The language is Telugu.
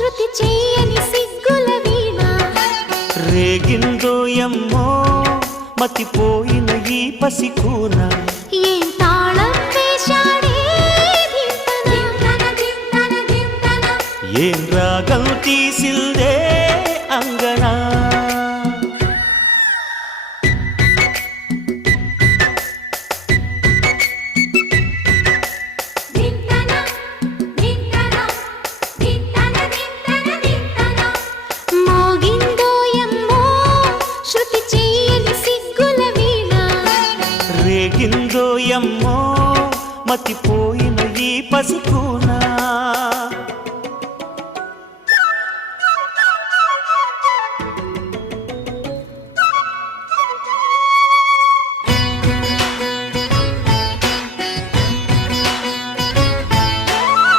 శృతి చేయని సిగ్గుల వీణ రేగిందో యమ్మో మతిపోయిన ఈ పసికూన ఏం తాళం వేశాడే ఏం రాగం తీసిందే అంగనా మోగిందో యమ్మో శృతి చేయని సిగ్గుల వీణ రేగిందో యమ్మో మతిపోయిన ఈ పసికూన